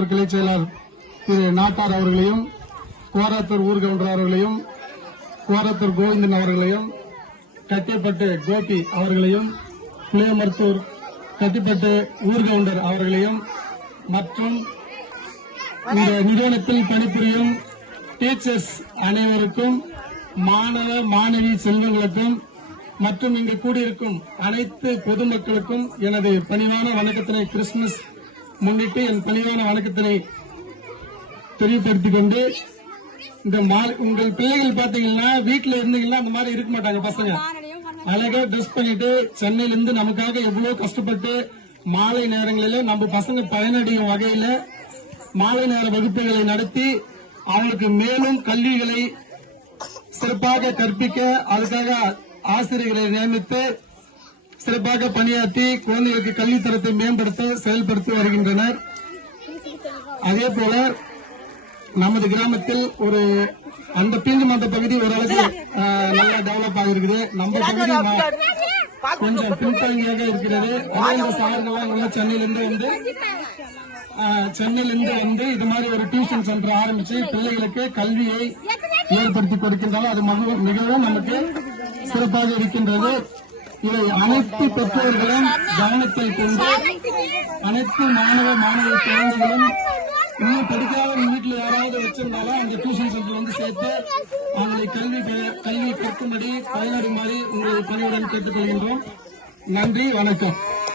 கிளை செயலர் திரு நாட்டார் அவர்களையும், கோராத்தூர் ஊர்கவுண்டர் அவர்களையும், கோராத்தூர் கோவிந்தன் அவர்களையும், கத்திப்பட்டு கோபி அவர்களையும், புளியமருத்தூர் கத்திப்பட்டு ஊர்கவுண்டர் அவர்களையும் மற்றும் இந்த நிறுவனத்தில் பணிபுரியும் டீச்சர்ஸ் அனைவருக்கும், மாணவ மாணவி செல்வங்களுக்கும் மற்றும் இங்கு கூடியிருக்கும் அனைத்து பொதுமக்களுக்கும் எனது பணிவான வணக்கத்தினை கிறிஸ்துமஸ் முன்னிட்டு என் பணிவான வணக்கத்தினை தெரியப்படுத்திக் கொண்டு, இந்த உங்கள் பிள்ளைகள் பாத்தீங்கன்னா வீட்டுல இருந்தீங்கன்னா அந்த மாதிரி இருக்க மாட்டாங்க. பசங்க அழகா ட்ரெஸ் பண்ணிட்டு சென்னையிலிருந்து நமக்காக எவ்வளவு கஷ்டப்பட்டு மாலை நேரங்களில நம்ம பசங்க பயனடையும் வகையில மாலை நேர வகுப்புகளை நடத்தி அவங்களுக்கு மேலும் கல்விகளை சிறப்பாக கற்பிக்க அதுக்காக ஆசிரியர்களை நியமித்து சிறப்பாக பணியாற்றி குழந்தைகளுக்கு கல்வித்தரத்தை மேம்படுத்த செயல்படுத்தி வருகின்றனர். அதே போல நமது கிராமத்தில் ஒரு அந்த பீங்கு மந்த பகுதி ஓரளவுக்கு நல்லா டெவலப் ஆகிருக்குது. நம்ம பகுதி கொஞ்சம் பின்தங்கியாக இருக்கிறது. அதே சார்கள்லாம் சென்னையிலிருந்து இது மாதிரி ஒரு டியூஷன் சென்டர் ஆரம்பிச்சு பிள்ளைகளுக்கு கல்வியை ஏற்படுத்தி கொடுக்கின்றனர். அது மிகவும் நமக்கு சிறப்பாக இருக்கின்றது. இதை அனைத்து பெற்றோர்களும் கவனத்தில் கொண்டு அனைத்து மாணவ மாணவி குழந்தைகளும் இன்னும் படிக்காத வீட்டில் யாராவது வச்சிருந்தாலும் அந்த டியூஷன் சென்டர் சேர்த்து அவங்களை கல்வி கற்கும்படி பயனடைமாறு உங்களை பணியுடன் கேட்டுக்கொள்கின்றோம். நன்றி, வணக்கம்.